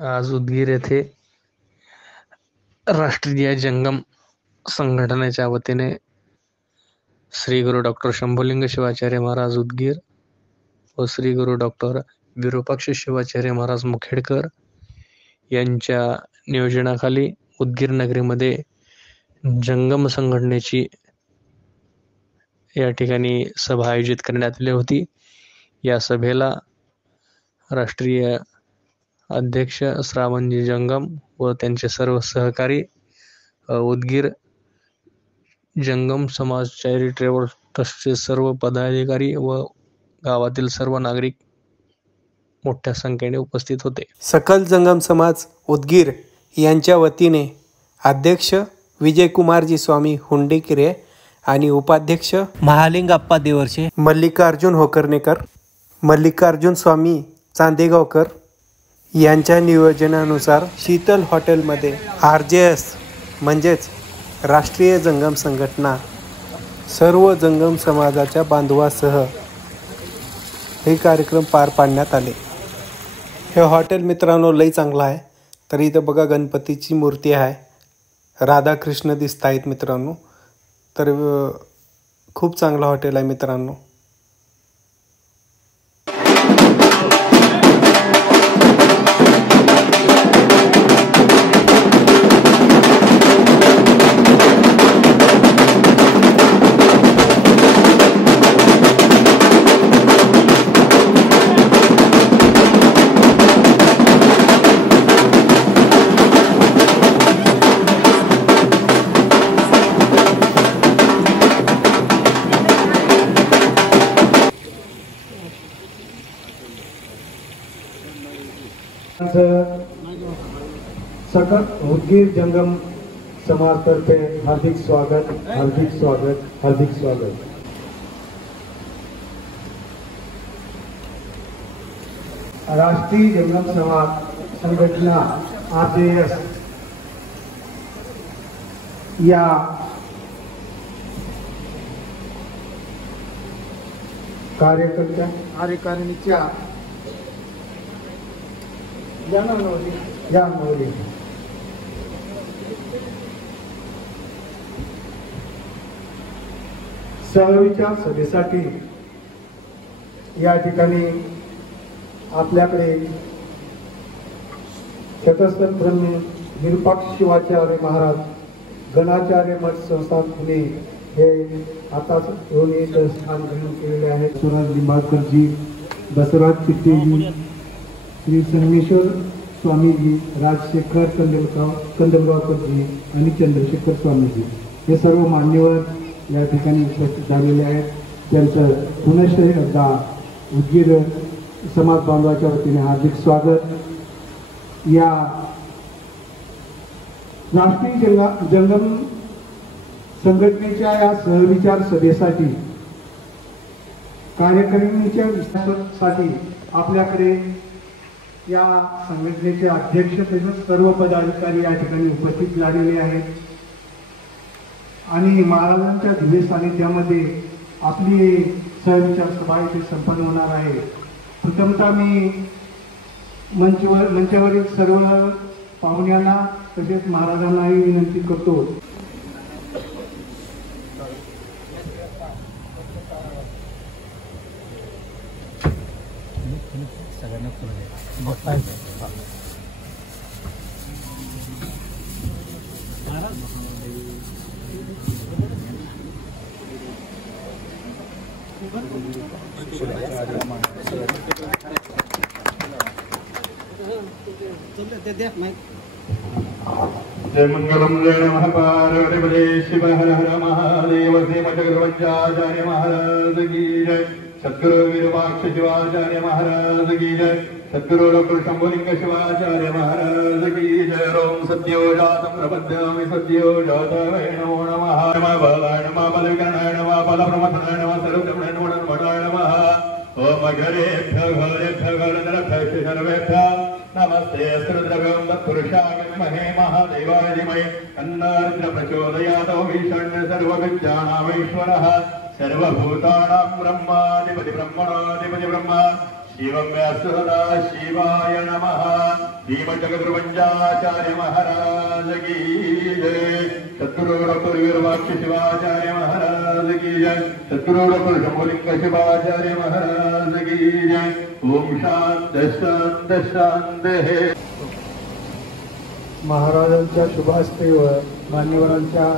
आज उदगीर येथे राष्ट्रीय जंगम संघटनेच्या वतीने श्री गुरु डॉक्टर शंभुलिंग शिवाचार्य महाराज उदगीर व श्री गुरु डॉक्टर विरूपाक्ष शिवाचार्य महाराज मुखेडकर यांच्या नियोजनाखाली उदगीर नगरीमध्ये जंगम संघटनेची या ठिकाणी सभा आयोजित करण्यात आली होती। या सभेला राष्ट्रीय अध्यक्ष श्रावणजी जंगम व त्यांचे सर्व सहकारी, उदगीर जंगम समाज चॅरिटेबल ट्रस्टचे सर्व पदाधिकारी व गावातील सर्व नागरिक मोठ्या संख्येने उपस्थित होते। सकल जंगम समाज उदगीर यांच्या वतीने अध्यक्ष विजयकुमारजी स्वामी हुंडेकिरे आणि उपाध्यक्ष महालिंगप्पा देवर्षे, मल्लिकार्जुन होकर्णेकर, मल्लिकार्जुन स्वामी चांदेगावकर यांच्या नियोजनानुसार शीतल हॉटेलमध्ये RJS म्हणजेच राष्ट्रीय जंगम संघटना सर्व जंगम समाजाच्या बांधवासह हे कार्यक्रम पार पाडण्यात आले। हे हॉटेल मित्रांनो लई चांगलं आहे। तर इथं बघा गणपतीची मूर्ती आहे, राधाकृष्ण दिसत आहेत मित्रांनो। तर खूप चांगलं हॉटेल आहे मित्रांनो। सकल उदगीर जंगम समाजतर्फे हार्दिक स्वागत, हार्दिक स्वागत, हार्दिक स्वागत। राष्ट्रीय जंगम समाज संघटना RJS या कार्यकारिणीच्या सहविचार सभेसाठी या ठिकाणी आपल्याकडे शतस्थ विरूपाक्ष शिवाचार्य महाराज गणाचार्य मठ संस्थान पुणे हे आताच येऊन स्थान ग्रहण केलेले आहेत। सुराज लिंबाळकरजी, बसवराज चिट्टेजी, श्री संगमेश्वर स्वामीजी, राजशेखर कंदलगावकरजी आणि चंद्रशेखर स्वामीजी हे सर्व मान्यवर या ठिकाणी उपस्थित झालेले आहेत। त्यांचं पुनश्च एकदा उदगीर समाज बांधवाच्या वतीने हार्दिक स्वागत। या राष्ट्रीय जंगम संघटनेच्या या सहविचार सभेसाठी कार्यकारिणीच्या विस्तारासाठी आपल्याकडे या संघटनेचे अध्यक्ष तसेच सर्व पदाधिकारी या ठिकाणी उपस्थित झालेले आहेत आणि महाराजांच्या दिव्य सानिध्यामध्ये आपली सहविचार सभा इथे संपन्न होणार आहे। प्रथमतः मी मंचावरील सर्व पाहुण्यांना तसेच महाराजांनाही विनंती करतो जय मंगलम जय नमः पार्वती शिव हर हर महादेव श्री मचक्रवंचाचार्य महाराज की जय। सद्गुरु विरूपाक्ष शिवाचार्य महाराज की जय। सद्गुरु डॉक्टर शंभुलिंग शिवाचार्य महाराज की जय। ओम सद्यो जातं प्रपद्यामि सद्यो जातवे नमो नमः। नमः बलाय नमः बलविकरणाय नमः बलप्रमथनाय नमः सर्वगुणाय नमः। ओम घरेभ्यः घरेभ्यः घरधरेभ्यः सर्वेभ्यः नमस्ते अस्त्रद्रव्यं तत्पुरुषाय विद्महे महादेवाय धीमहि तन्नो प्रचोदयात्। ईशान्य सर्वविद्यानामीश्वरः सर्वभूतानां ब्रह्माधिपति ब्रह्मणोऽधिपति ब्रह्म शिवं सदा शिवाय नमः। श्रीमज्जगद्गुरुवंजाचार्य महाराज की जय। सद्गुरु डॉक्टर वीरवाक्ष शिवाचार्य महाराज की जय। सद्गुरु डॉक्टर शंभुलिंग शिवाचार्य महाराज की जय। ओम शांत शांत शांत। महाराजांच्या शुभ हस्ते व मान्यवरांच्या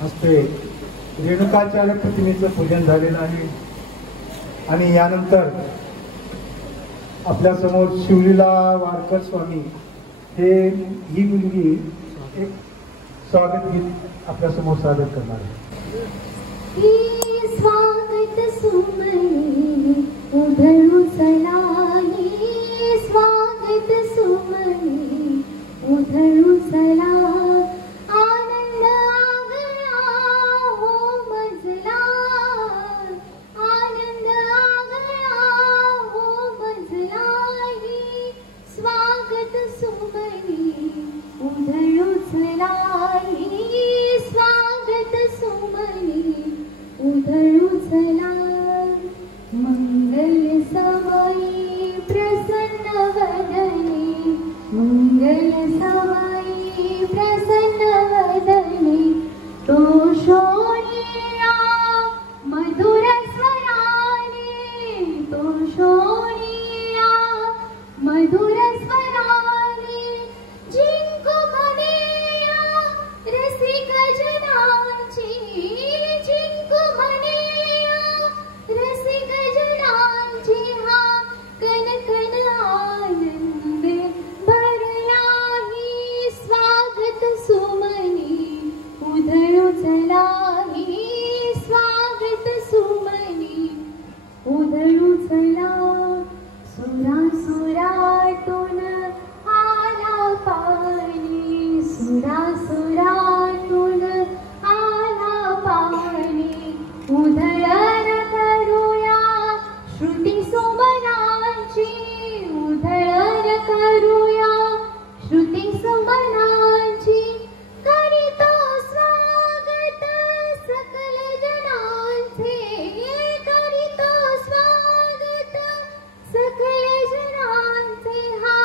हस्ते रेणुकाचार्य प्रतिमेचं पूजन झालेलं आहे आणि यानंतर आपल्या समोर शिवलीला वारकर स्वामी ही मुलगी एक स्वागत गीत आपल्या समोर सादर करणार आहे। स्वागत सुमनी उधळू चला, स्वागत सुमनी उधळू चला, आनंद आगळा हो मजला, आनंद आगळा हो मजला, स्वागत सुमनी उधळू चला, स्वागत सुमनी उधळू चला, मंगल समयी प्रसन्न वदनी, मंगल समयी प्रसन्न वदनी, तोषोणीया मधुर स्वराने, तोषोणीया मधुर स्वराने, जिंकू म्हणेया रसिक जनांची, जिंकू म्हणेया रसिक जनांची, हा कन कन आनंद भरलाही, स्वागत सुमनी उधळू चलाही, स्वागत सुमनी उधळू चला, सुरा सुरातून आला पाणी, सुरा सुरातून आला पाणी, उधळण करूया श्रुती सुमनांची, उधळण करूया श्रुती सुमनांची, करीतो स्वागत सकल जनांचे, करीतो स्वागत सकल जनांचे, हा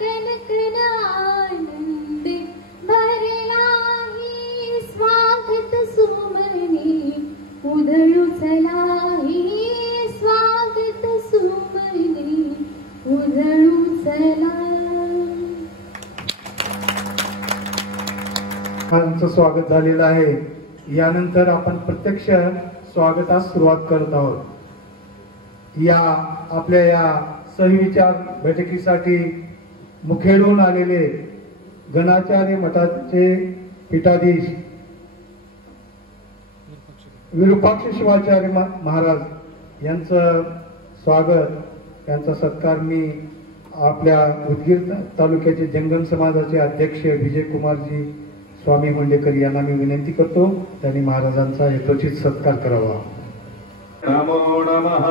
कन कन आनंद भरलाही, स्वागत सुमनी उधळू चलाही, स्वागत सुमनी उधळू चला। आमचं स्वागत झालेलं आहे। यानंतर आपण प्रत्यक्ष स्वागतास सुरुवात करत आहोत। या आपल्या या सहविचार बैठकीसाठी मुखेडून आलेले गणाचार्य मठाचे पीठाधीश विरूपाक्ष शिवाचार्य महाराज यांचं स्वागत, यांचा सत्कार मी आपल्या उदगीर तालुक्याचे जंगम समाजाचे अध्यक्ष विजय कुमारजी स्वामी मुंडेकर यांना मी विनंती करतो, त्यांनी महाराजांचा यथोचित सत्कार करावा। नमो नमः।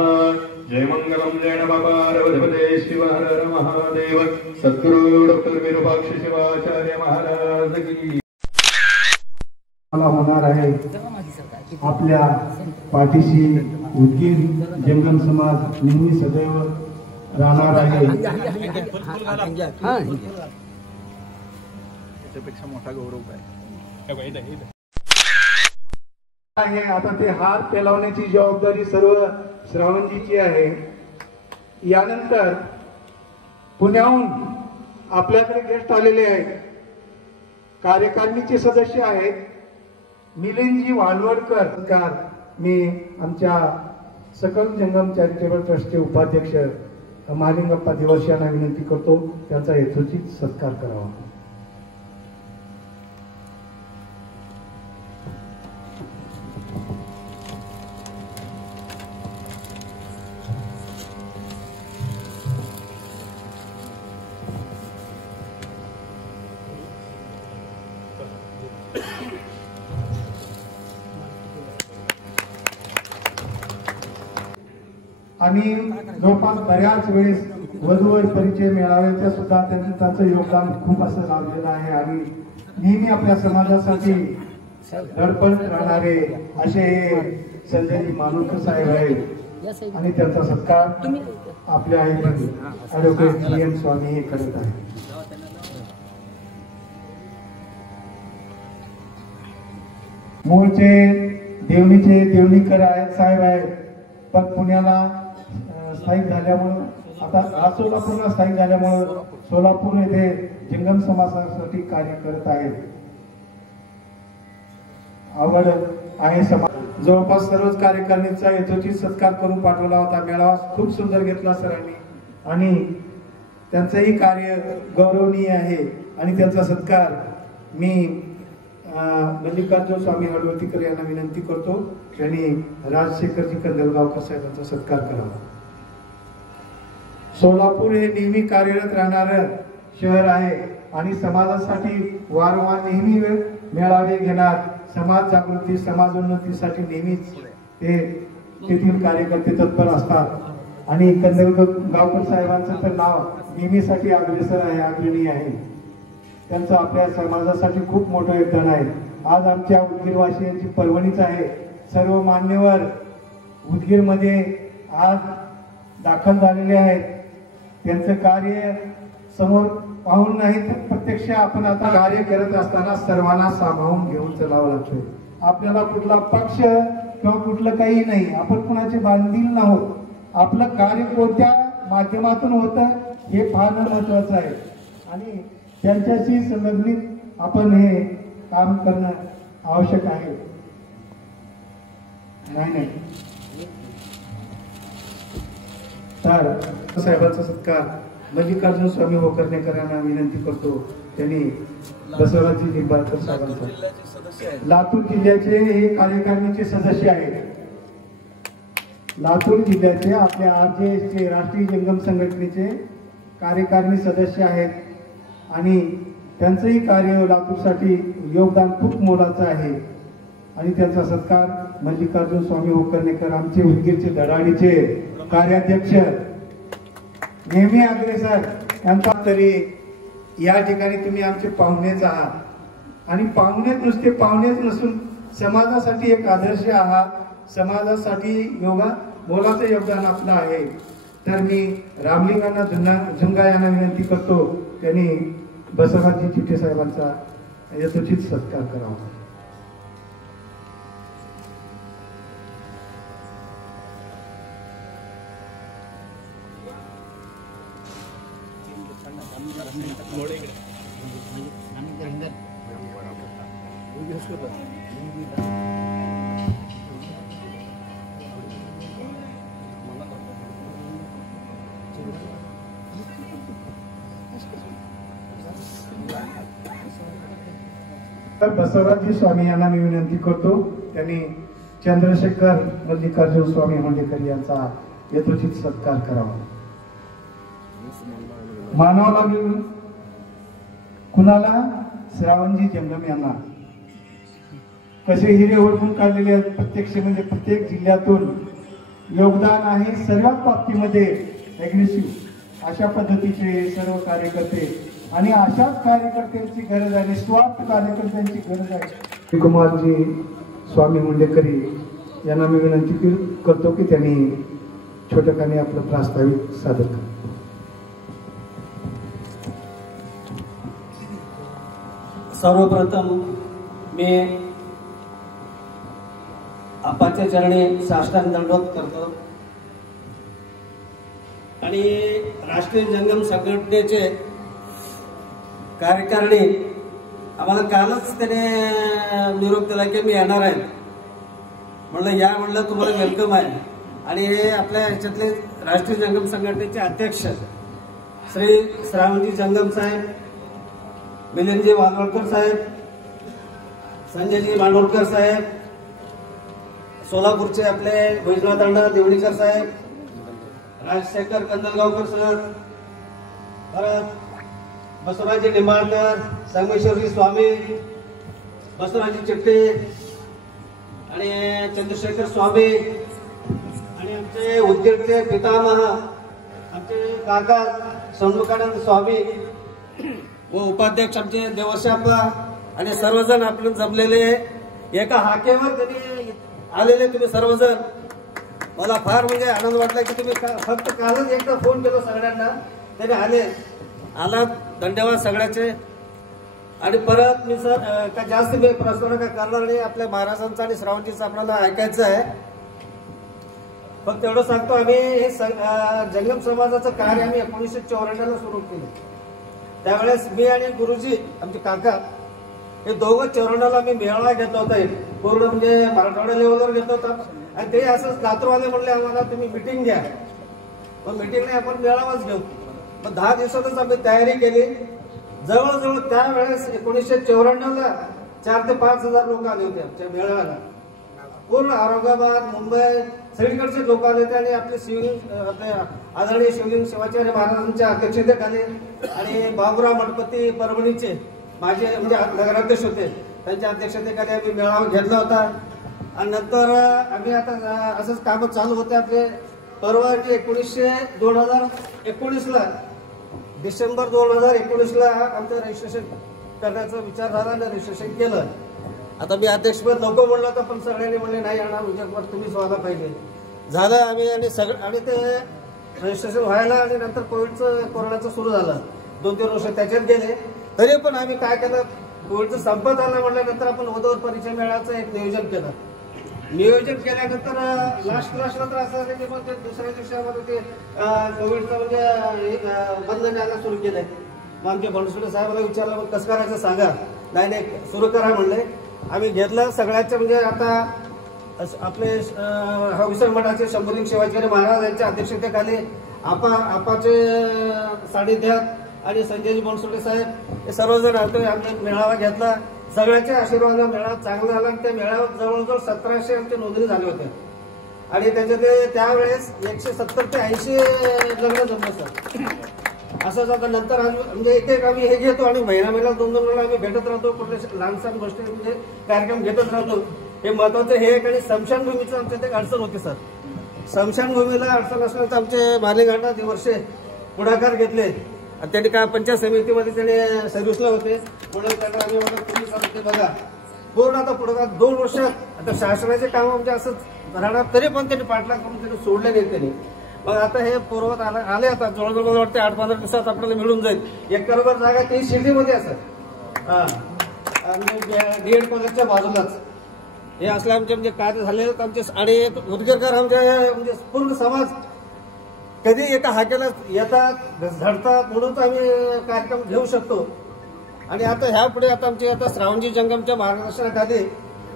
जय मंगलम जय नमः पार्वतीपते शिव हर हर महादेव। सद्गुरु डॉक्टर विरूपाक्ष शिवाचार्य महाराज की। मला होणार आहे आपल्या पाठीशी उदगीर जंगम समाज नेहमी सदैव राहणार आहे। त्यापेक्षा मोठा गौरव काय आहे। आता ते हार पेलवण्याची जबाबदारी सर्व श्रावणजीची आहे। यानंतर पुण्याहून आपल्याकडे गेस्ट आलेले आहेत, कार्यकारिणीचे सदस्य आहेत मिलिंदजी वालवडकर। मी आमच्या सकल जंगम चॅरिटेबल ट्रस्टचे उपाध्यक्ष महालिंगप्पा दिवस यांना विनंती करतो, त्यांचा यथोचित सत्कार करावा। आणि जवळपास बऱ्याच वेळेस वधूवर परिचय मिळाव्याच्या सुद्धा त्यांचं योगदान खूप असं लाभलेलं आहे आणि नेहमी आपल्या समाजासाठी धडपड राहणारे असे हे संजय मानुरकर साहेब आहेत। आणि त्यांचा सत्कार आपल्या आई ॲडव्होकेट जी.एन. स्वामी हे करत आहेत. मूळचे देवणीकर साहेब आहेत, पण पुण्याला स्थायिक झाल्यामुळं आता सोलापूरला स्थायिक झाल्यामुळं सोलापूर येथे जंगम समाजासाठी कार्य करत आहेत. आवड आहे समाज जवळपास सर्वच कार्यकारिणीचा यथोचित सत्कार करून पाठवला होता. मेळावा खूप सुंदर घेतला सरांनी आणि त्यांचंही कार्य गौरवनीय आहे आणि त्यांचा सत्कार मी मल्लिकार्जुन स्वामी हळवतीकर यांना विनंती करतो, त्यांनी राजशेखरजी कंदलगावकर साहेबांचा सत्कार करावा. सोलापूर हे नेहमी कार्यरत राहणारं शहर आहे आणि समाजासाठी वारंवार नेहमी मेळावे घेणार, समाज जागृती समाज उन्नतीसाठी नेहमीच ते तेथील कार्यकर्ते तत्पर असतात आणि कंदलगावकर साहेबांचं तर नाव नेहमीसाठी अग्रेसर आहे, अग्रणी आहे. त्यांचं आपल्या समाजासाठी खूप मोठं योगदान आहे. आज आमच्या उदगीरवासियांची पर्वणीच आहे. सर्व मान्यवर उदगीरमध्ये आज दाखल झालेले आहेत. त्यांचं कार्य समोर पाहून नाही तर प्रत्यक्ष आपण आता कार्य करत असताना सर्वांना सामावून घेऊन चालावं लागतंय. आपल्याला कुठला पक्ष किंवा कुठलं काही नाही, आपण कुणाचे बांधील नाहोत. आपलं कार्य कोणत्या माध्यमातून होतं हे फार महत्वाचं आहे आणि त्यांच्याशी संलग्नित आपण हे काम करणं आवश्यक आहे. नाही तर साहेबांचा सत्कार मल्लिकार्जुन स्वामी होकर्णेकर यांना विनंती करतो. त्यांनी बसवराजी निंबाळकर साहेबांचा लातूर जिल्ह्याचे हे कार्यकारिणीचे सदस्य आहेत. लातूर जिल्ह्याचे आपल्या RJSचे राष्ट्रीय जंगम संघटनेचे कार्यकारिणी सदस्य आहेत आणि त्यांचंही कार्य लातूरसाठी योगदान खूप मोलाचं आहे आणि त्यांचा सत्कार मल्लिकार्जुन स्वामी होकर्णेकर आमचे उदगीरचे धडाडीचे कार्याध्यक्ष नेहमी अग्रेसर यांचा. तरी या ठिकाणी तुम्ही आमचे पाहुणेच आहात आणि पाहुणेच नुसते पाहुणेच नसून समाजासाठी एक आदर्श आहात. समाजासाठी मोलाचं योगदान आपलं आहे. तर मी रामलिंगांना झुंगा यांना विनंती करतो, त्यांनी बसवराजी चिठ्ठे साहेबांचा यथोचित सत्कार करावा. तर बसवराजी स्वामी यांना मी विनंती करतो, त्यांनी चंद्रशेखर मल्लिकार्जुन स्वामी होंडेकर यांचा यथोचित सत्कार करावा. मानावं लागेल कुणाला? श्रावणजी जंगम यांना. कसे हिरे ओळखून काढलेले आहेत, प्रत्यक्ष म्हणजे प्रत्येक जिल्ह्यातून योगदान आहे. सर्वात बाबतीमध्ये ऍग्रेसिव्ह अशा पद्धतीचे सर्व कार्यकर्ते आणि अशाच कार्यकर्त्यांची गरज आहे, निस्वार्थ कार्यकर्त्यांची गरज आहे. कुमारजी स्वामी मुंडेकरी यांना मी विनंती करतो की त्यांनी छोटकाने आपलं प्रास्ताविक सादर करा. सर्वप्रथम मी आपाच्या चरणी साष्टांग दंडवत करतो आणि राष्ट्रीय जंगम संघटनेचे कार्यकारिणी आम्हाला कालच त्याने निरोप दिला की मी येणार आहे. म्हणलं या, म्हणलं तुम्हाला वेलकम आहे. आणि हे आपल्या ह्याच्यातले राष्ट्रीय जंगम संघटनेचे अध्यक्ष श्री श्रावणजी जंगम साहेब, मिलिंदजी वाघोळकर साहेब, संजयजी मांडोळकर साहेब, सोलापूरचे आपले वैजनाथ देवणीकर साहेब, राजशेखर कंदलगावकर सर, परत बसवराजी निंबाळकर, संगमेश्वरजी स्वामी, बसवराजी चिठ्ठे आणि चंद्रशेखर स्वामी आणि आमचे उदगीरचे पितामह आमचे काका षण्मुखानंद स्वामी व उपाध्यक्ष आमचे देवर्षाप्पा आणि सर्वजण आपण जमलेले एका हाकेवर त्यांनी आलेले तुम्ही सर्वजण मला फार म्हणजे आनंद वाटला की तुम्ही फक्त कालच एकदा फोन केला सगळ्यांना, त्याने आला. धन्यवाद सगळ्याचे. आणि परत मी सर काय जास्त मी प्रश्न काय करणार नाही. आपल्या महाराजांचा आणि श्रावणजीचं आपल्याला ऐकायचं आहे. फक्त एवढं सांगतो, आम्ही हे जंगम समाजाचं कार्य आम्ही 1994 सुरू केलं. त्यावेळेस मी आणि गुरुजी आमचे काका हे दोघं 94 आम्ही मेळावा घेतला होता. पूर्ण म्हणजे मराठवाडा लेवलवर घेतला होता. आणि ते असंच लातूरवाले म्हणले आम्हाला तुम्ही मिटिंग घ्या. मग मिटिंग नाही, आपण मेळावाच घेऊ. मग 10 दिवसातच आम्ही तयारी केली. जवळजवळ त्यावेळेस 1994 4,000 ते 5,000 लोक आले होते आमच्या मेळाव्याला. पूर्ण औरंगाबाद, मुंबई सगळीकडचे लोक आले होते. आणि आपले आदरणीय शिवलिंग शिवाचार्य महाराजांच्या अध्यक्षतेखाली आणि बाबुराव मठपती परभणीचे माझे म्हणजे नगराध्यक्ष होते, त्यांच्या अध्यक्षतेखाली आम्ही मेळावा घेतला होता. आणि नंतर आम्ही आता असंच कामं चालू होते आपले. परवा 2019ला डिसेंबर 2019ला आमचं रजिस्ट्रेशन करण्याचा विचार झाला आणि रजिस्ट्रेशन केलं. आता मी अध्यक्षपद नको म्हणलं होतं, पण सगळ्यांनी म्हणले नाही येणार उद्यावर तुम्हीच व्हायला पाहिजे. झालं आम्ही आणि ते रजिस्ट्रेशन व्हायला आणि नंतर कोरोनाचं सुरू झालं. 2-3 वर्ष त्याच्यात गेले. तरी पण आम्ही काय केलं, कोविडचं संपत आलं म्हटल्यानंतर आपण वधूवर परिचय मेळाव्याचं एक नियोजन केलं. नियोजन केल्यानंतर लास्टला तर असं झालं की मग ते दुसऱ्या दिवशी आम्हाला ते कोविडचं म्हणजे बंधन द्यायला सुरू केलंय. मग आमच्या बनसोडे साहेबांना विचारलं मग कसं करायचं सांगा. नाही सुरू करा म्हणले. आम्ही घेतलं सगळ्याच्या म्हणजे आता आपले हविसर मठाचे शंभूलिंग शिवाचार्य महाराज यांच्या अध्यक्षतेखाली आपाचे सानिध्यात आणि संजयजी बनसोडे साहेब हे सर्वजण आलतोय. आम्ही मेळावा घेतला. सगळ्याच्या आशीर्वादाने मेळावा चांगला झाला. त्या मेळाव्यात जवळजवळ 1700 आमचे नोंदणी झाले होते. आणि त्याच्यात त्यावेळेस 170 ते 80 लग्न जमलं सर. असं जातं. नंतर म्हणजे एक आम्ही हे घेतो आणि महिना 2 वेळा आम्ही भेटत राहतो. कुठल्या लहानसहान गोष्टी म्हणजे कार्यक्रम घेतच राहतो. हे महत्वाचं हे एक. आणि स्मशानभूमीचं आमच्या ते अडचण होती सर. स्मशानभूमीला अडचण असल्यानंतर आमचे मालेगांडा वर्षे पुढाकार घेतले. त्यांनी काय पंचायत समितीमध्ये त्याने सर्व्हिसला होते. म्हणून त्यांना आम्ही तुम्ही सांगते बघा पूर्ण आता पुढे 2 वर्षात आता शासनाचे काम म्हणजे असंच राहणार. तरी पण त्यांनी पाठलाग करून त्यांनी सोडले नाही त्यांनी. मग आता हे पूर्वत आले. आता जवळजवळ वाटते 8-15 दिवसात आपल्याला मिळून जाईल. 1 करोड जागा 30 सिटीमध्ये असं. आणि DED कॉलेजच्या बाजूलाच हे असले आमचे म्हणजे कार्य झाले आमचे. आणि उदगीरकर आमचे म्हणजे पूर्ण समाज कधी एका हाकेला येतात झडतात म्हणून आम्ही कार्यक्रम घेऊ शकतो. आणि आता ह्या पुढे आता आमचे आता श्रावणजी जंगमच्या मार्गदर्शनाखाली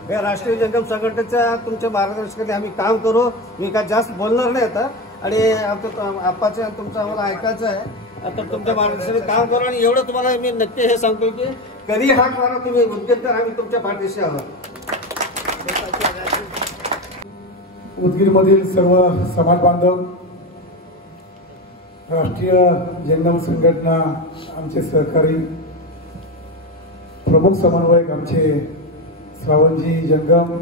या राष्ट्रीय जंगम संघटनेच्या तुमच्या मार्गदर्शनाखाली आम्ही काम करू. मी काय जास्त बोलणार नाही आता. आणि आमचं आप्पाचं तुमचं आम्हाला ऐकायचं आहे. आता तुमच्या मार्गदर्शनाने काम करू. आणि एवढं तुम्हाला मी नक्की हे सांगतो की कधी हाक मारा तुम्ही उदगीरकर आम्ही तुमच्या पाठीशी आहोत. उदगीरमधील सर्व समाज बांधव, राष्ट्रीय जंगम संघटना आमचे सहकारी प्रमुख समन्वयक आमचे श्रावणजी जंगम,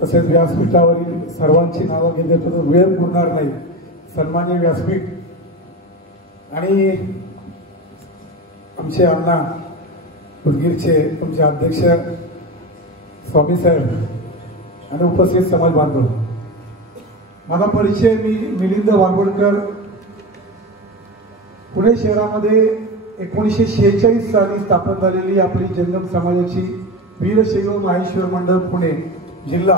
तसेच व्यासपीठावरील सर्वांची नावं घेतली तर वेळ पुरणार नाही. सन्माननीय व्यासपीठ आणि आमचे अण्णा उदगीरचे तुमचे अध्यक्ष स्वामी साहेब आणि उपस्थित समाज बांधव, माझा परिचय मी मिलिंद वाघोडकर. पुणे शहरामध्ये 1946 साली स्थापन झालेली आपली जंगम समाजाची वीरशैव माहेश्वर मंडळ पुणे जिल्हा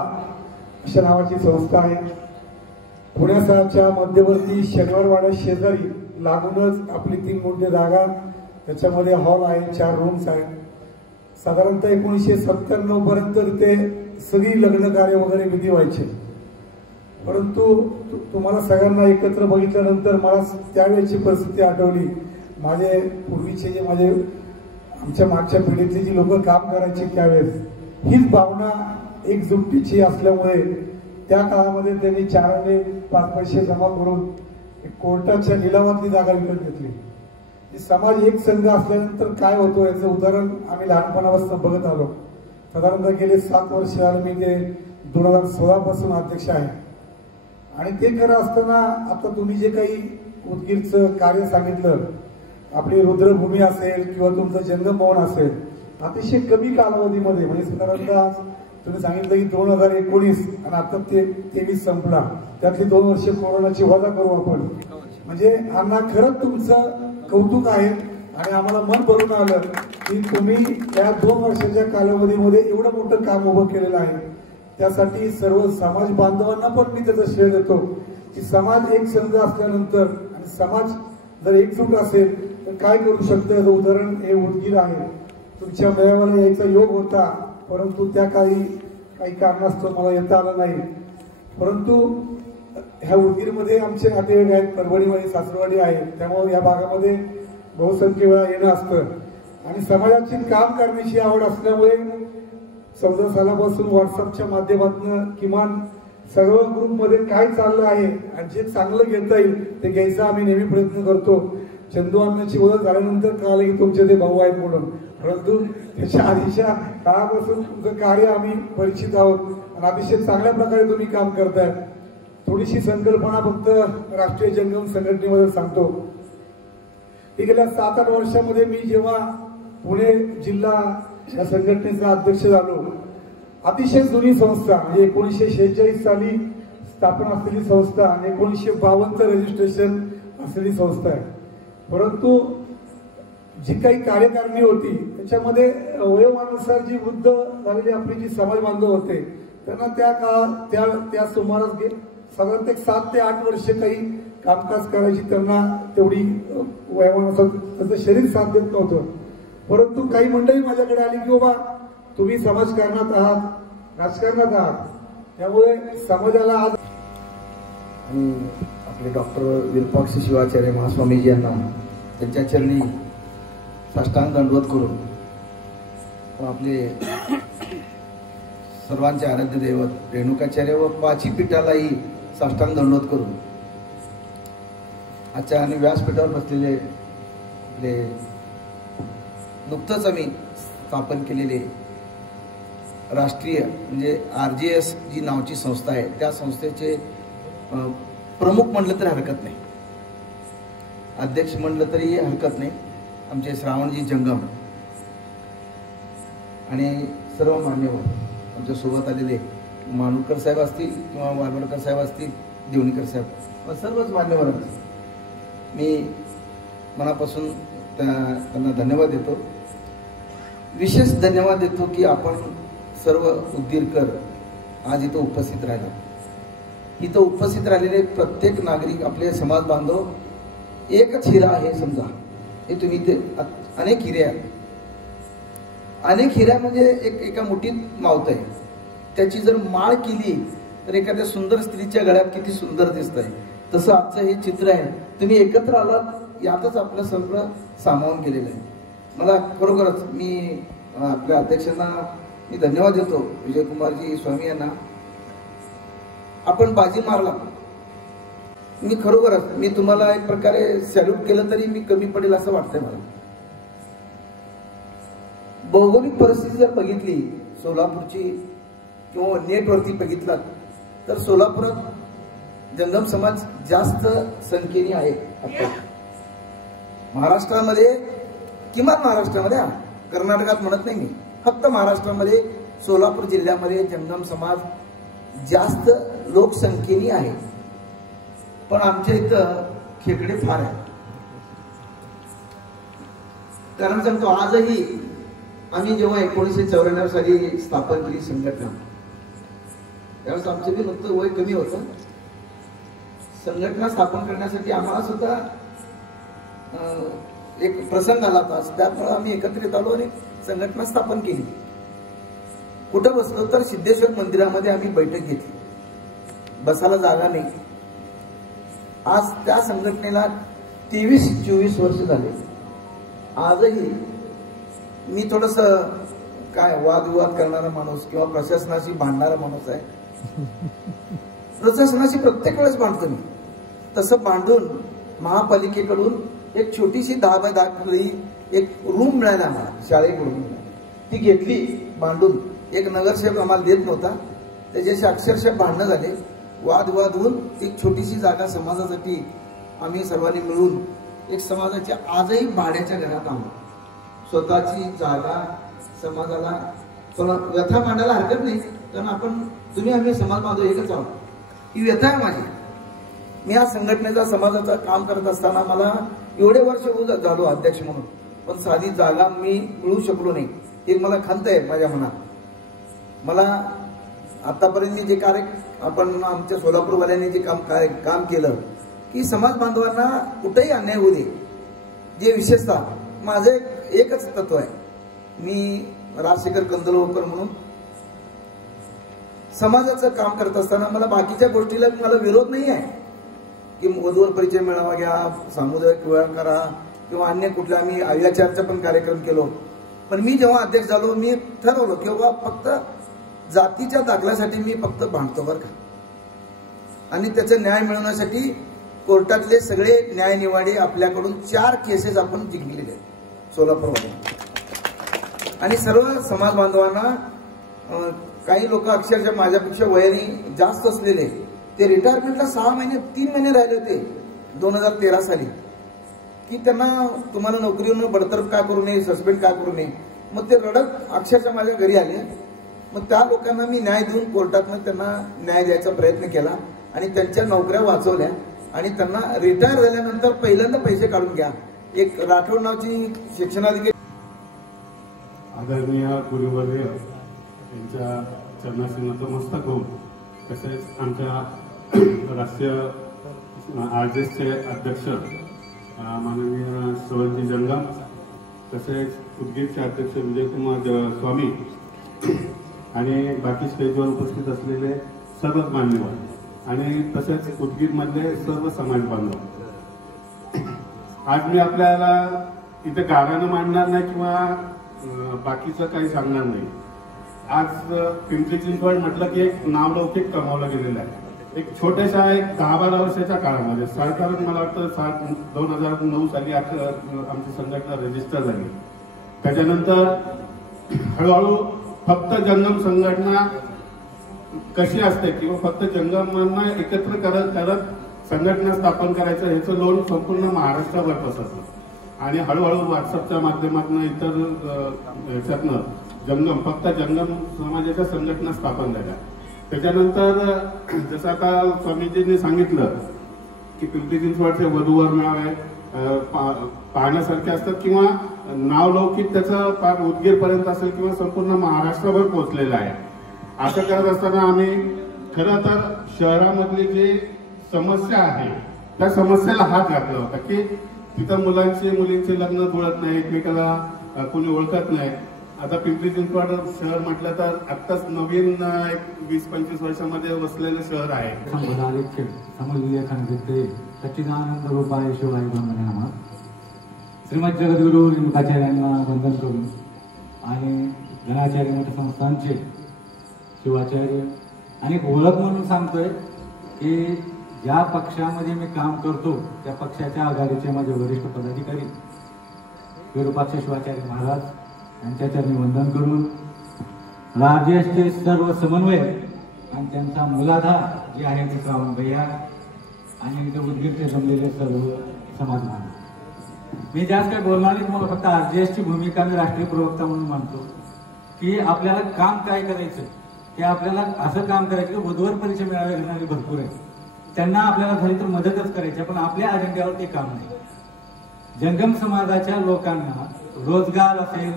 अशा नावाची संस्था आहे. पुण्याच्या मध्यवर्ती शनिवारवाडा शेजारी लागूनच आपली 3 गुंठे जागा, त्याच्यामध्ये हॉल आहे, 4 रूम्स आहेत. साधारणतः 1997 पर्यंत ते सगळी लग्न कार्य वगैरे विधी व्हायचे. परंतु तुम्हाला सगळ्यांना एकत्र बघितल्यानंतर मला त्यावेळेची परिस्थिती आठवली. माझे पूर्वीचे जे आमच्या मागच्या पिढीतली जी लोक काम करायची त्यावेळेस हीच भावना एकजुटीची असल्यामुळे त्या काळामध्ये त्यांनी 4 आणे 5 पैसे जमा करून कोर्टाच्या निलावातली जागा विकत घेतली. समाज एक संघ असल्यानंतर काय होतो याचं उदाहरण आम्ही लहानपणापासून बघत आलो. साधारणतः गेले 7 वर्ष मी ते 2016 पासून अध्यक्ष आहे. आणि ते खरं असताना आता तुम्ही जे काही उदगीरचं कार्य सांगितलं, आपली रुद्रभूमी असेल किंवा तुमचं जंगम भवन असेल, अतिशय कमी कालावधीमध्ये म्हणजे साधारणतः तुम्ही सांगितलं की 2019 आणि आता 23 संपला, त्यातली 2 वर्ष कोरोनाची वजा करू आपण. म्हणजे आम्हाला खरंच तुमचं कौतुक आहे आणि आम्हाला मन भरून आलं की तुम्ही या 2 वर्षाच्या कालावधीमध्ये एवढं मोठं काम उभं केलेलं आहे. त्यासाठी सर्व समाज बांधवांना पण मी त्याचं श्रेय देतो की समाज एक संघ असल्यानंतर आणि समाज जर एकजूट असेल तर काय करू शकतं. याचं उदाहरण हे उदगीर आहे. तुमच्या मेळाव्याला यायचा योग होता, परंतु त्या काही कारणास्तव मला येता आलं नाही. परंतु ह्या उदगीरमध्ये आमचे नातेवाईक आहेत, परभणीमध्ये सासरवाडी आहे, त्यामुळे या भागामध्ये बहुसंख्य वेळा येणं असतं आणि समाजाची काम करण्याची आवड असल्यामुळे 14 सालापासून व्हॉट्सअपच्या माध्यमातून किमान सर्व ग्रुपमध्ये काय चाललं आहे आणि जे चांगलं घेता येईल ते घ्यायचा आम्ही नेहमी प्रयत्न करतो. चंदू अण्णांची ओळख झाल्यानंतर कळालं की तुमचे ते भाऊ आहेत म्हणून, परंतु त्याच्या आधीच्या काळापासून तुमचं कार्य आम्ही परिचित आहोत आणि अतिशय चांगल्या प्रकारे तुम्ही काम करताय. थोडीशी संकल्पना फक्त राष्ट्रीय जंगम संघटनेमध्ये सांगतो की गेल्या 7-8 वर्षामध्ये मी जेव्हा पुणे जिल्हा या संघटनेचा अध्यक्ष झालो, अतिशय जुनी संस्था म्हणजे 1946 साली स्थापन असलेली संस्था आणि 1952 रजिस्ट्रेशन असलेली संस्था आहे. परंतु जी काही कार्यकारिणी होती त्याच्यामध्ये वयोमानानुसार जी वृद्ध झालेली आपली जी समाज बांधव होते त्यांना त्या काळात त्या सुमारास साधारणतः 7 ते 8 वर्ष काही कामकाज करायची त्यांना तेवढी वयोमानानुसार त्याचं शरीर साथ देत नव्हतं. परंतु काही मंडळी माझ्याकडे आली की बाबा तुम्ही समाजकारणात आहात, राजकारणात आहात, त्यामुळे समाजाला आज आणि आपले डॉक्टर विरूपाक्ष शिवाचार्य महास्वामीजी यांना त्यांच्या चरणी साष्टांग दंडवत करून आपले सर्वांचे आराध्य दैवत रेणुकाचार्य व पाची पीठालाही साष्टांग दंडवत करून आजच्या आणि व्यासपीठावर बसलेले आपले नुकतंच आम्ही स्थापन केलेले राष्ट्रीय म्हणजे RJS जी नावाची संस्था आहे त्या संस्थेचे प्रमुख म्हणलं तरी हरकत नाही, अध्यक्ष म्हणलं तरी हरकत नाही, आमचे श्रावणजी जंगम आणि सर्व मान्यवर आमच्या सोबत आलेले मानुरकर साहेब असतील किंवा वालवडकर साहेब असतील, देवणीकर साहेब व सर्वच मान्यवर मी मनापासून त्यांना धन्यवाद देतो. विशेष धन्यवाद देतो की आपण सर्व उदगीरकर आज इथं उपस्थित राहिला. इथं उपस्थित राहिलेले प्रत्येक नागरिक आपले समाज बांधव एकच हिरा आहे समजा. हे तुम्ही इथे अनेक हिरे आहेत, अनेक हिऱ्या म्हणजे एका मुठीत मावत आहे. त्याची जर माळ केली तर एखाद्या सुंदर स्त्रीच्या गळ्यात किती सुंदर दिसत आहे, तसं आजचं हे चित्र आहे. तुम्ही एकत्र आलात यातच आपलं सगळं सामावून गेलेलं आहे. मला खरोखरच मी आपल्या अध्यक्षांना मी धन्यवाद देतो, विजयकुमारजी स्वामी यांना. आपण बाजी मारला, मी खरोखरच मी तुम्हाला एक प्रकारे सॅल्यूट केलं तरी मी कमी पडेल असं वाटतंय मला. भौगोलिक परिस्थिती जर बघितली सोलापूरची किंवा नेटवरती बघितलात तर सोलापुरात जंगम समाज जास्त संख्येने आहे. महाराष्ट्रामध्ये किमान महाराष्ट्रामध्ये, कर्नाटकात म्हणत नाही मी, फक्त महाराष्ट्रामध्ये सोलापूर जिल्ह्यामध्ये जंगम समाज जास्त लोकसंख्येने आहे. पण आमच्या इथं खेकडे फार आहेत. कारण सांगतो आजही आम्ही जेव्हा 1994 साली स्थापन केली संघटना त्यावेळेस आमचं बी नुकतं वय कमी होतं. संघटना स्थापन करण्यासाठी आम्हाला सुद्धा एक प्रसंग आला होता, त्यामुळे आम्ही एकत्रित आलो आणि संघटना स्थापन केली. कुठं बसलो तर सिद्धेश्वर मंदिरामध्ये आम्ही बैठक घेतली, बसायला जागा नाही. आज त्या संघटनेला 23-24 वर्ष झाले. आजही मी थोडस काय वादविवाद करणारा माणूस किंवा प्रशासनाशी भांडणारा माणूस आहे. प्रशासनाशी प्रत्येक वेळेस भांडतो मी. तसं भांडून महापालिकेकडून एक छोटीशी 10 बाय 10 खोली एक रूम मिळाला आम्हाला शाळेकडून, ती घेतली भांडून. एक नगरसेवक आम्हाला देत नव्हता, त्याच्याशी अक्षरशः भांडणं झाले, वादविवाद होऊन एक छोटीशी जागा समाजासाठी आम्ही सर्वांनी मिळून एक समाजाच्या आजही भाड्याच्या घरात आहोत. स्वतःची जागा समाजाला पण व्यथा मांडायला हरकत नाही, कारण आपण तुम्ही आम्ही समाज बांधव एकच आहोत. ही व्यथा आहे माझी. मी या संघटनेचा समाजाचं काम करत असताना मला एवढे वर्ष झालो अध्यक्ष म्हणून, पण साधी जागा मी मिळू शकलो नाही. एक मला खंत आहे माझ्या मनात. मला आतापर्यंत मी जे कार्य आपण आमच्या सोलापूरवाल्यांनी जे काम केलं की समाज बांधवांना कुठेही अन्याय होऊ दे, जे विशेषतः माझं एकच तत्व आहे. मी राजशेखर कंदलवकर म्हणून समाजाचं काम करत असताना मला बाकीच्या गोष्टीला मला विरोध नाही आहे की वधूवर परिचय मेळावा घ्या, सामुदायिक विवाह करा किंवा अन्य कुठल्या. आम्ही अव्याचारचा पण कार्यक्रम केलो. पण मी जेव्हा अध्यक्ष झालो मी ठरवलं की बाबा फक्त जातीच्या दाखल्यासाठी मी फक्त भांडतो बरं का. आणि त्याचा न्याय मिळवण्यासाठी कोर्टातले सगळे न्यायनिवाडे आपल्याकडून 4 केसेस आपण जिंकलेले आहेत सोलापूरमध्ये. आणि सर्व समाज बांधवांना काही लोक अक्षरशः माझ्यापेक्षा वयाने जास्त असलेले ते रिटायरमेंटला 6 महिने 3 महिने राहिले होते 2013 साली, की त्यांना तुम्हाला नोकरीवरून बडतर्फ का करू नये, सस्पेंड का करू नये. मग ते रडत अक्षरशः माझ्या घरी आले. मग त्या लोकांना मी न्याय देऊन कोर्टात त्यांना न्याय द्यायचा प्रयत्न केला आणि त्यांच्या नोकऱ्या वाचवल्या. आणि त्यांना रिटायर झाल्यानंतर पहिल्यांदा पैसे काढून घ्या. एक राठोड नावची शिक्षणाधिकारी आदरणीय गुरुवर्य यांच्या चरणाशी नतमस्तक होऊन, तसेच आमच्या राष्ट्रीय RJSचे अध्यक्ष माननीय श्रवणजी जंगम, तसेच उदगीरचे अध्यक्ष विजयकुमार स्वामी आणि बाकी स्टेजवर उपस्थित असलेले सर्वच मान्यवर आणि तसेच उदगीरमधले सर्व समाज बांधव. आज मी आपल्याला इथे गाण्यानं मांडणार नाही किंवा बाकीचं काही सांगणार नाही. आज पिंपरी चिंचवड म्हटलं की एक नावलौकिक कमावलं गेलेलं आहे. एक छोट्याशा 10-12 वर्षाच्या काळामध्ये साधारण मला वाटतं 2009 साली आमची संघटना रजिस्टर झाली. त्याच्यानंतर हळूहळू फक्त जंगम संघटना कशी असते किंवा फक्त जंगमांना एकत्र करत संघटना स्थापन करायचं ह्याचं लोन संपूर्ण महाराष्ट्रावर पसरलं. आणि हळूहळू व्हॉट्सअपच्या माध्यमातून इतर ह्याच्यातनं फक्त जंगम समाजाच्या संघटना स्थापन झाल्या. त्याच्यानंतर जसं आता स्वामीजींनी सांगितलं की पिंपरी चिंचवडचे वधूवर मेळावे पाहण्यासारखे असतात किंवा नावलौकिक त्याचं पार उदगीरपर्यंत असेल किंवा संपूर्ण महाराष्ट्रावर पोहोचलेलं आहे. असं करत असताना आम्ही खरं तर शहरामधली जी समस्या आहे त्या समस्येला हात घातला होता की तिथं मुलींचे लग्न जुळत नाही, एकमेकाला कोणी ओळखत नाही. आता पिंपरी चिंचवड शहर म्हटलं तर आत्ताच नवीन एक 20-25 वर्षामध्ये वसलेलं शहर आहे. समज विवेकानंद सच्चिदानंद रूपाय शिवाय वंदना. श्रीमद जगद्गुरु रेणुकाचार्यांना वंदन करून आणि धनाचार्य मठ संस्थांचे शिवाचार्य आणि ओळख म्हणून सांगतोय की ज्या पक्षामध्ये मी काम करतो त्या पक्षाच्या आघाडीचे माझे वरिष्ठ पदाधिकारी विरूपाक्ष शिवाचार्य महाराज यांच्या चरणी वंदन करून RJSचे सर्व समन्वय आणि त्यांचा मुलाधार जे आहे ते श्रावण भैया आणि उदगीरचे जमलेले सर्व समाज बांधव. मी जास्त काही बोलणार नाही, मला फक्त RJSची भूमिका मी राष्ट्रीय प्रवक्ता म्हणून मानतो की आपल्याला काम काय करायचं, की आपल्याला असं काम करायचं की वधूवर परिचय मिळावे घेणारे भरपूर आहेत, त्यांना आपल्याला खरी तर मदतच करायची, पण आपल्या अजेंड्यावर ते काम नाही. जंगम समाजाच्या लोकांना रोजगार असेल,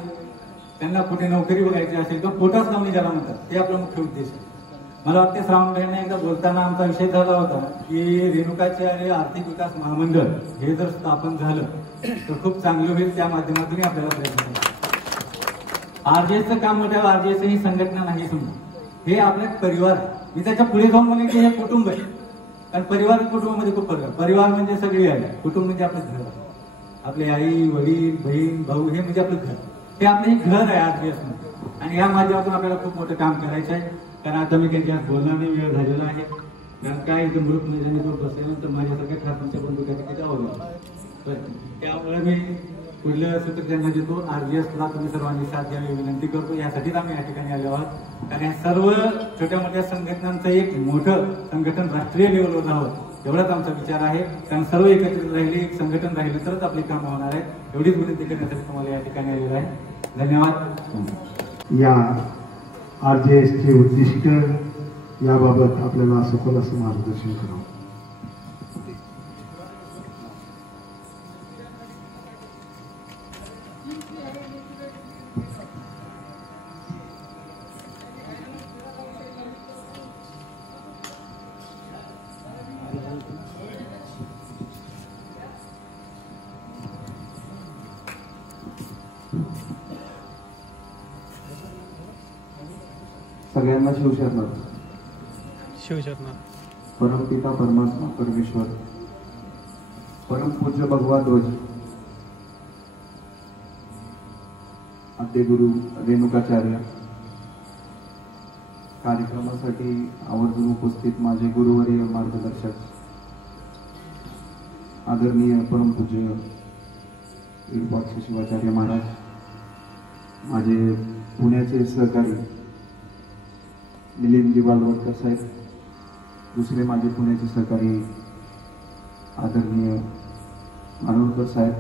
त्यांना कुठे नोकरी बघायची असेल तर पोटाच लावणी ज्याला म्हणतात ते आपला मुख्य उद्देश आहे. मला वाटते श्रावणबाईंना एकदा बोलताना आमचा विषय झाला होता की रेणुकाचार्य आर्थिक विकास महामंडळ हे जर स्थापन झालं तर खूप चांगलं होईल, त्या माध्यमातून आपल्याला प्रयत्न करायचा. RJSचं काम मोठ्या RJS ही संघटना नाही, समजा हे आपल्या परिवार. मी त्याच्या पुढे जाऊन म्हणेन की हे कुटुंब आहे, कारण परिवार कुटुंबामध्ये खूप फरक आहे. परिवार म्हणजे सगळी आहे, कुटुंब म्हणजे आपलं घर, आपले आई वडील बहीण भाऊ हे म्हणजे आपलं घर, हे आपलं एक घर आहे RJS मध्ये. आणि या माध्यमातून आपल्याला खूप मोठं काम करायचं आहे. कारण आता मी काही बोलणार नाही, वेळ झालेला आहे. कारण काय इथं मृत मैदानीवर बसल्यानंतर माझ्यासारख्या खासमाच्या बंधुकाची किती आवडलं, त्यामुळे मी पुढलं सूत्र त्यांना देतो. RJSला तुम्ही सर्वांनी साथ द्यावी विनंती करतो. यासाठीच आम्ही या ठिकाणी आलो आहोत, कारण या सर्व छोट्या मोठ्या संघटनांचं एक मोठं संघटन राष्ट्रीय लेवलवर राहावं एवढाच आमचा विचार आहे. कारण सर्व एकत्रित राहिले, एक संघटन राहिलं तरच आपली कामं होणार आहेत. एवढीच विनंती करण्यासाठी तुम्हाला या ठिकाणी आलेलं आहे. धन्यवाद. या RJSचे उद्दिष्ट याबाबत आपल्याला सखोल असं मार्गदर्शन करावं. सगळ्यांना शिवशरणं. परमपिता परमात्मा परमेश्वर, परमपूज्य भगवान ध्वज, आद्य गुरु रेणुकाचार्य, कार्यक्रमासाठी आवर्जून उपस्थित माझे गुरुवर्य मार्गदर्शक आदरणीय परमपूज्य विरूपाक्ष शिवाचार्य महाराज, माझे पुण्याचे सहकारी मिलिंदजी बालवडकर साहेब, दुसरे माझे पुण्याचे सहकारी आदरणीय मानवकर साहेब,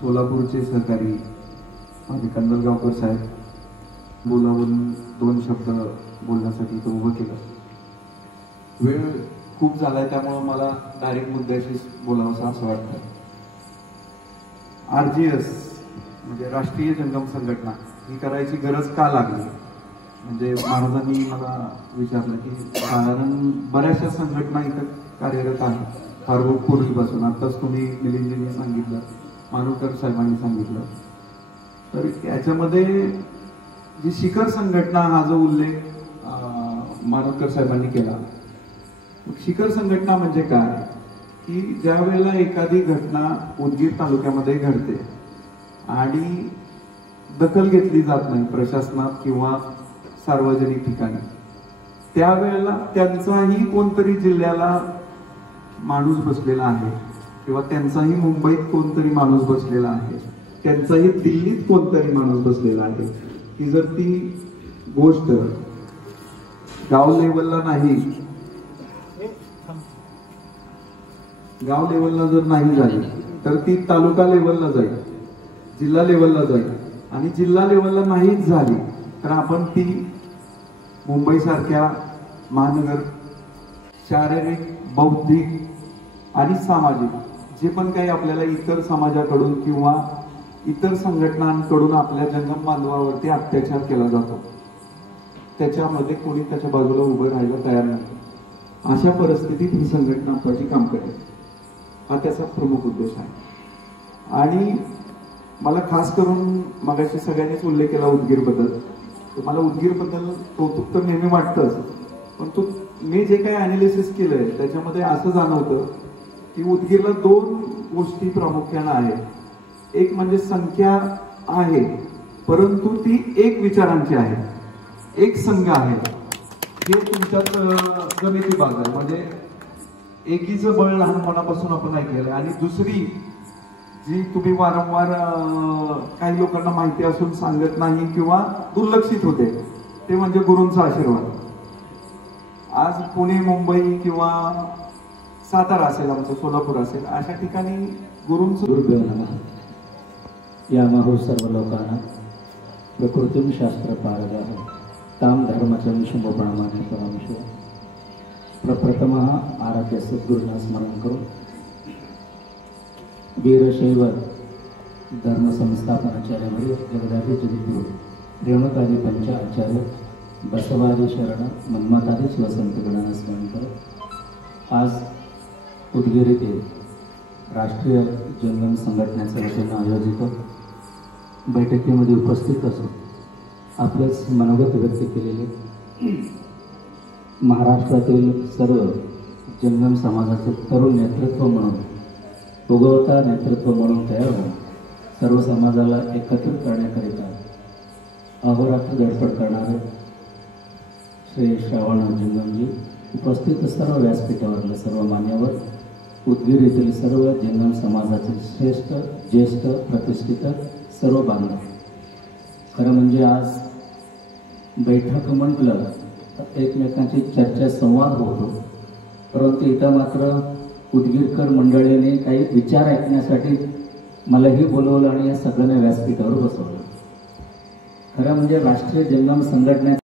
सोलापूरचे सहकारी माझे कंदलगावकर साहेब, बोलावून 2 शब्द बोलण्यासाठी इथं उभं केलं. वेळ खूप झालाय त्यामुळं मला डायरेक्ट मुद्द्याशी बोलावंसं असं वाटतं. RJS म्हणजे राष्ट्रीय जंगम संघटना ही करायची गरज का लागली? म्हणजे महाराजांनी मला विचारलं की साधारण बऱ्याचशा संघटना इथं कार्यरत आहेत फार पूर्वीपासून. आत्ताच तुम्ही मिलिंदजींनी सांगितलं, मानवकर साहेबांनी सांगितलं. तर याच्यामध्ये जी शिखर संघटना हा जो उल्लेख मानवकर साहेबांनी केला, शिखर संघटना म्हणजे काय की ज्या वेळेला एखादी घटना उदगीर तालुक्यामध्ये घडते आणि दखल घेतली जात नाही प्रशासनात किंवा सार्वजनिक ठिकाणी, त्यावेळेला त्यांचाही कोणतरी जिल्ह्याला माणूस बसलेला आहे किंवा त्यांचाही मुंबईत कोणतरी माणूस बसलेला आहे, त्यांचाही दिल्लीत कोणतरी माणूस बसलेला आहे, की जर ती गोष्ट गाव लेवलला नाही, गाव लेवलला जर नाही झाली तर ती तालुका लेवलला जाईल, जिल्हा लेवलला जाईल, आणि जिल्हा लेवलला नाहीच झाली तर आपण ती मुंबई सारख्या महानगर शारीरिक, बौद्धिक आणि सामाजिक जे पण काही आपल्याला इतर समाजाकडून किंवा इतर संघटनांकडून आपल्या जंगम बांधवावरती अत्याचार केला जातो, त्याच्यामध्ये कोणी त्याच्या बाजूला उभं राहायला तयार नाही. अशा परिस्थितीत ही संघटना आपल्याची काम करेल, हा त्याचा प्रमुख उद्देश आहे. आणि मला खास करून मगाशी सगळ्यांनीच उल्लेख केला उदगीरबद्दल. मला उदगीरबद्दल कौतुक तर नेहमी वाटतंच, पण मी जे काही अनालिसिस केलंय त्याच्यामध्ये असं जाणवतं की उदगीरला 2 गोष्टी प्रामुख्याने आहेत. एक म्हणजे संख्या आहे, परंतु ती एक विचारांची आहे, एक संघ आहे. हे तुमच्यात जमेची बाग आहे, म्हणजे एकीचं बळ लहानपणापासून आपण ऐकलेलं आहे. आणि दुसरी जी तुम्ही वारंवार काही लोकांना माहिती असून सांगत नाही किंवा दुर्लक्षित होते, ते म्हणजे गुरूंचा आशीर्वाद. आज पुणे, मुंबई किंवा सातारा असेल, आमचं सोलापूर असेल, अशा ठिकाणी गुरूंचं यामाहू सर्व लोकांना प्रकृती शास्त्र पारगाह ताम धर्माचं शंभोपणामाने परमेश्वर. प्रप्रथम आराध्य सद्गुरूंना स्मरण करून वीरशैव धर्म संस्थापनाचार्य जगदादी जगद्गुरु रेणुकादी पंचाचार्य बसवादी शरण मन्मथादी शिवसंत गणांना स्मरण करत आज उदगीर येथे राष्ट्रीय जंगम संघटनेच्या वतीने आयोजित बैठकीमध्ये उपस्थित असून आपलेच मनोगत व्यक्त केलेले महाराष्ट्रातील सर्व जंगम समाजाचे तरुण नेतृत्व म्हणून, उगवता नेतृत्व म्हणून तयार होऊन सर्व समाजाला एकत्रित करण्याकरिता अहोरात्र धडपड करणारे श्री श्रावण जंगमजी, उपस्थित सर्व व्यासपीठावरील सर्व मान्यवर, उदगीर येथील सर्व जंगम समाजातील श्रेष्ठ, ज्येष्ठ, प्रतिष्ठित सर्व बांधव. खरं म्हणजे आज बैठक म्हटलं तर एकमेकांची चर्चा संवाद होतो, परंतु इथं मात्र उदगीरकर मंडळीने काही विचार ऐकण्यासाठी मलाही बोलवलं आणि या सगळ्यांना व्यासपीठावर बसवलं. खरं म्हणजे राष्ट्रीय जंगम संघटनेचा